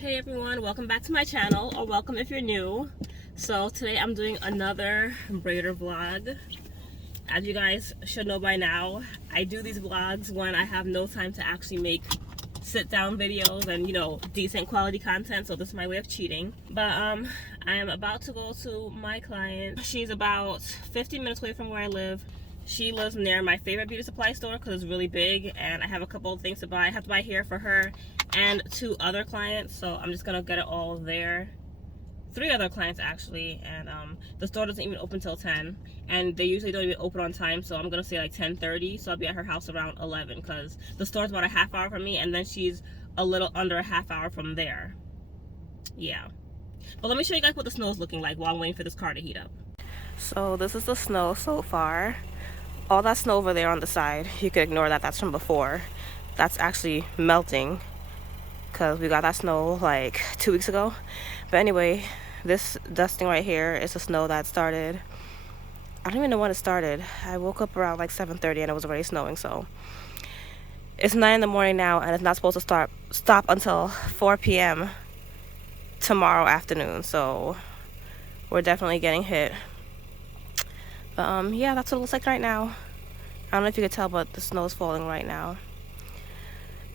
Hey everyone, welcome back to my channel, or welcome if you're new. So today I'm doing another braider vlog. As you guys should know by now, I do these vlogs when I have no time to actually make sit-down videos and decent quality content, so this is my way of cheating. But I am about to go to my client. She's about 15 minutes away from where I live. She lives near my favorite beauty supply store because it's really big and I have a couple of things to buy. I have to buy hair for her and 2 other clients, so I'm just gonna get it all there. 3 other clients actually, and the store doesn't even open till 10, and they usually don't even open on time, so I'm gonna say like 10:30. So I'll be at her house around 11 because the store's about a half hour from me, and then she's a little under a half hour from there. Yeah, but let me show you guys what the snow is looking like while I'm waiting for this car to heat up. So this is the snow so far. All that snow over there on the side, you could ignore that, that's from before. That's actually melting because we got that snow like 2 weeks ago. But anyway, this dusting right here is the snow that started. I don't even know when it started. I woke up around like 7:30 and it was already snowing. So it's 9 in the morning now, and it's not supposed to stop until 4 p.m. tomorrow afternoon. So we're definitely getting hit. But yeah, that's what it looks like right now. I don't know if you could tell, but the snow is falling right now.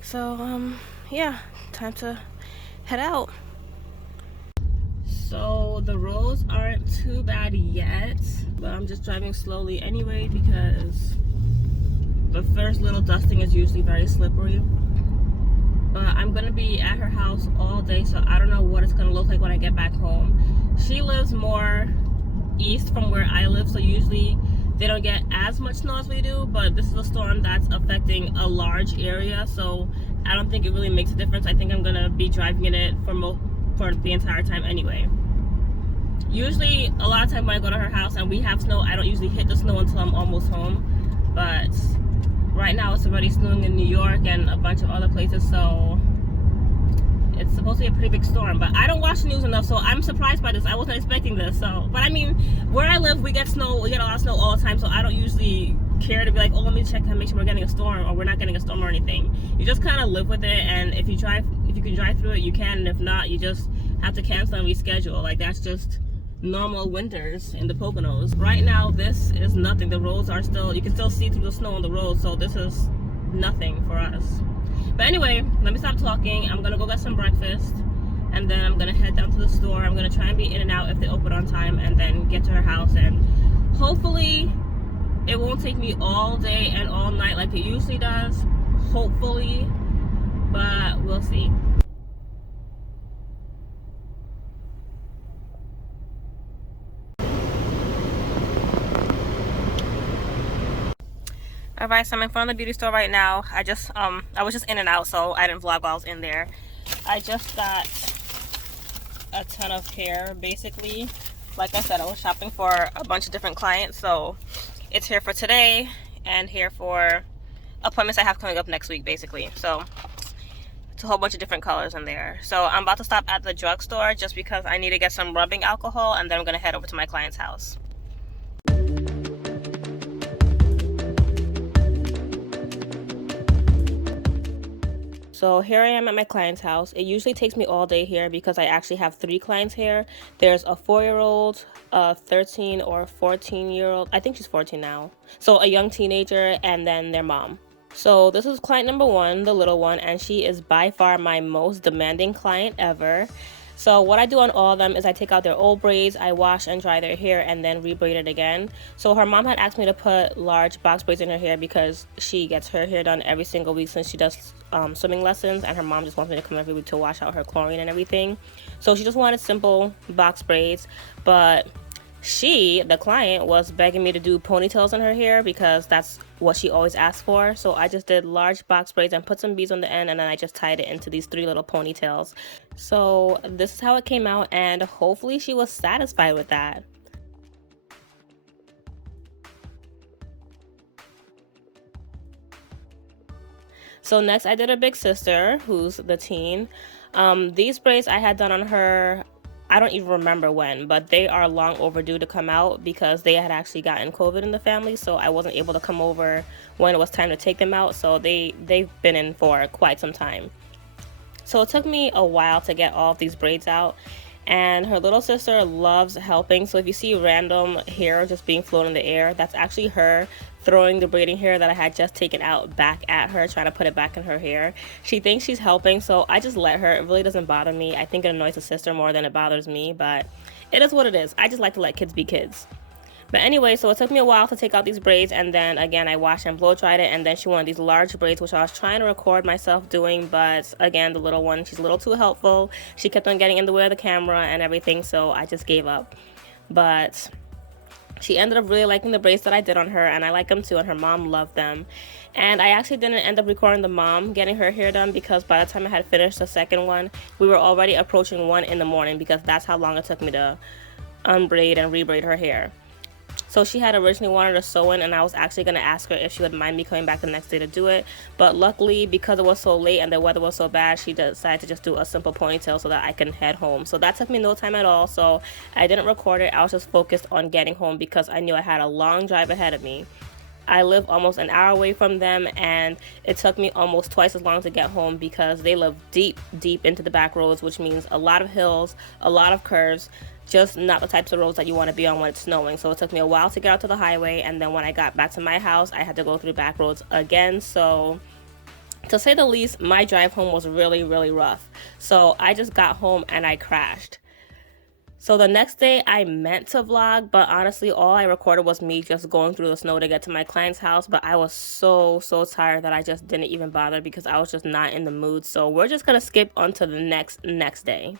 So yeah, time to head out. So the roads aren't too bad yet, but I'm just driving slowly anyway because the first little dusting is usually very slippery. But I'm gonna be at her house all day, so I don't know what it's gonna look like when I get back home. She lives more east from where I live, so usually they don't get as much snow as we do, but this is a storm that's affecting a large area, so I don't think it really makes a difference. I think I'm gonna be driving in it for the entire time anyway. Usually a lot of times when I go to her house and we have snow, I don't usually hit the snow until I'm almost home, but right now it's already snowing in New York and a bunch of other places, so it's supposed to be a pretty big storm. But I don't watch the news enough, so I'm surprised by this. I wasn't expecting this. So, but I mean, where I live, we get snow. We get a lot of snow all the time, so I don't usually care to be like, oh, let me check and make sure we're getting a storm or we're not getting a storm or anything. You just kind of live with it, and if you can drive through it, you can, and if not, you just have to cancel and reschedule. Like, that's just normal winters in the Poconos. Right now, this is nothing. The roads are still, you can still see through the snow on the road, so this is nothing for us. But anyway, let me stop talking. I'm gonna go get some breakfast, and then I'm gonna head down to the store. I'm gonna try and be in and out if they open on time, and then get to her house. And hopefully it won't take me all day and all night like it usually does, hopefully, but we'll see. Alright, so I'm in front of the beauty store right now. I was just in and out, so I didn't vlog while I was in there. I just got a ton of hair, basically. Like I said, I was shopping for a bunch of different clients, so it's here for today and here for appointments I have coming up next week, basically. So it's a whole bunch of different colors in there. So I'm about to stop at the drugstore just because I need to get some rubbing alcohol, and then I'm gonna head over to my client's house. So here I am at my client's house. It usually takes me all day here because I actually have 3 clients here. There's a 4-year-old, a 13 or 14-year-old. I think she's 14 now. So a young teenager, and then their mom. So this is client number 1, the little one, and she is by far my most demanding client ever. So what I do on all of them is I take out their old braids, I wash and dry their hair, and then rebraid it again. So her mom had asked me to put large box braids in her hair because she gets her hair done every single week since she does swimming lessons, and her mom just wants me to come every week to wash out her chlorine and everything. So she just wanted simple box braids, but she, the client, was begging me to do ponytails in her hair because that's what she always asks for. So I just did large box braids and put some beads on the end, and then I just tied it into these 3 little ponytails. So this is how it came out, and hopefully she was satisfied with that. So next I did her big sister, who's the teen. These braids I had done on her, I don't even remember when, but they are long overdue to come out because they had actually gotten COVID in the family, so I wasn't able to come over when it was time to take them out, so they've been in for quite some time. So it took me a while to get all of these braids out, and her little sister loves helping. So if you see random hair just being flown in the air, that's actually her throwing the braiding hair that I had just taken out back at her, trying to put it back in her hair. She thinks she's helping, so I just let her. It really doesn't bother me. I think it annoys the sister more than it bothers me, but it is what it is. I just like to let kids be kids. But anyway, so it took me a while to take out these braids, and then again I washed and blow dried it, and then she wanted these large braids, which I was trying to record myself doing, but again, the little one, she's a little too helpful. She kept on getting in the way of the camera and everything, so I just gave up. But she ended up really liking the braids that I did on her, and I like them too, and her mom loved them. And I actually didn't end up recording the mom getting her hair done, because by the time I had finished the second one, we were already approaching 1 in the morning, because that's how long it took me to unbraid and rebraid her hair. So she had originally wanted a sew-in, and I was actually going to ask her if she would mind me coming back the next day to do it. But luckily, because it was so late and the weather was so bad, she decided to just do a simple ponytail so that I can head home. So that took me no time at all. So I didn't record it. I was just focused on getting home because I knew I had a long drive ahead of me. I live almost an hour away from them, and it took me almost twice as long to get home because they live deep into the back roads, which means a lot of hills, a lot of curves, just not the types of roads that you want to be on when it's snowing. So it took me a while to get out to the highway, and then when I got back to my house, I had to go through back roads again. So to say the least, my drive home was really rough. So I just got home and I crashed. So the next day I meant to vlog, but honestly all I recorded was me just going through the snow to get to my client's house. But I was so tired that I just didn't even bother because I was just not in the mood. So we're just gonna skip onto the next day.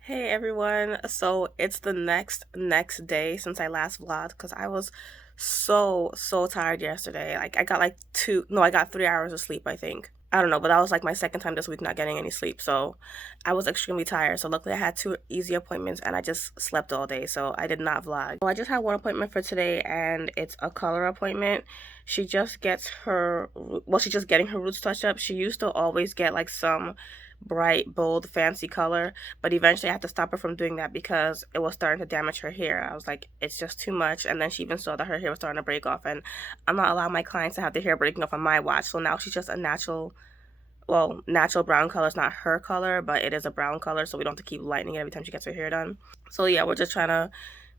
Hey everyone, so it's the next day since I last vlogged, because I was so tired yesterday. Like I got 3 hours of sleep, I think. I don't know, but that was like my second time this week not getting any sleep, so I was extremely tired. So luckily I had 2 easy appointments and I just slept all day, so I did not vlog. So I just had 1 appointment for today, and it's a color appointment. She just gets her, well, she's just getting her roots touched up. She used to always get like some bright, bold, fancy color, but eventually I had to stop her from doing that because it was starting to damage her hair. I was like, it's just too much. And then she even saw that her hair was starting to break off, and I'm not allowing my clients to have their hair breaking off on my watch. So now she's just a natural brown color. It's not her color, but it is a brown color, so we don't have to keep lightening it every time she gets her hair done. So yeah, we're just trying to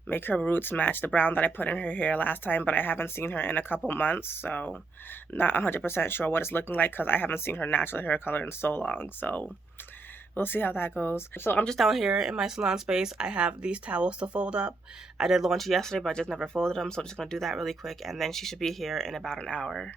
make her roots match the brown that I put in her hair last time, but I haven't seen her in a couple months, so not 100% sure what it's looking like because I haven't seen her natural hair color in so long. So we'll see how that goes. So I'm just down here in my salon space. I have these towels to fold up. I did laundry yesterday, but I just never folded them, so I'm just going to do that really quick, and then she should be here in about an hour.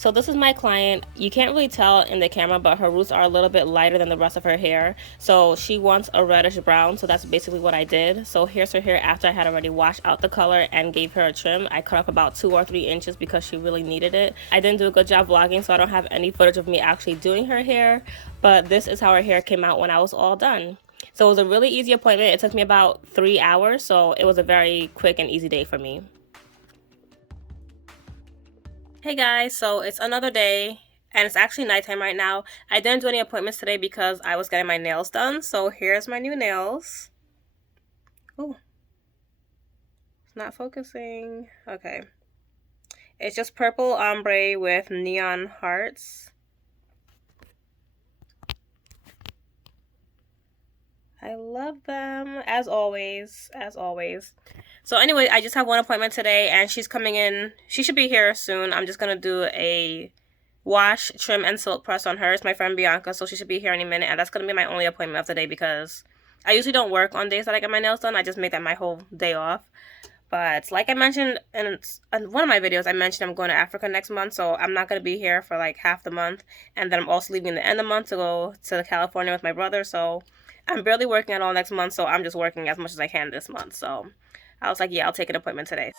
So this is my client. You can't really tell in the camera, but her roots are a little bit lighter than the rest of her hair. So she wants a reddish brown, so that's basically what I did. So here's her hair after I had already washed out the color and gave her a trim. I cut off about 2 or 3 inches because she really needed it. I didn't do a good job vlogging, so I don't have any footage of me actually doing her hair, but this is how her hair came out when I was all done. So it was a really easy appointment. It took me about 3 hours, so it was a very quick and easy day for me. Hey guys, so it's another day, and it's actually nighttime right now. I didn't do any appointments today because I was getting my nails done, so here's my new nails. Oh, it's not focusing. Okay. It's just purple ombre with neon hearts. I love them, as always. So anyway, I just have 1 appointment today, and she's coming in. She should be here soon. I'm just going to do a wash, trim, and silk press on her. It's my friend Bianca, so she should be here any minute, and that's going to be my only appointment of the day because I usually don't work on days that I get my nails done. I just make that my whole day off. But like I mentioned in one of my videos, I mentioned I'm going to Africa next month, so I'm not going to be here for like half the month, and then I'm also leaving the end of the month to go to California with my brother, so I'm barely working at all next month, so I'm just working as much as I can this month. So I was like, yeah, I'll take an appointment today.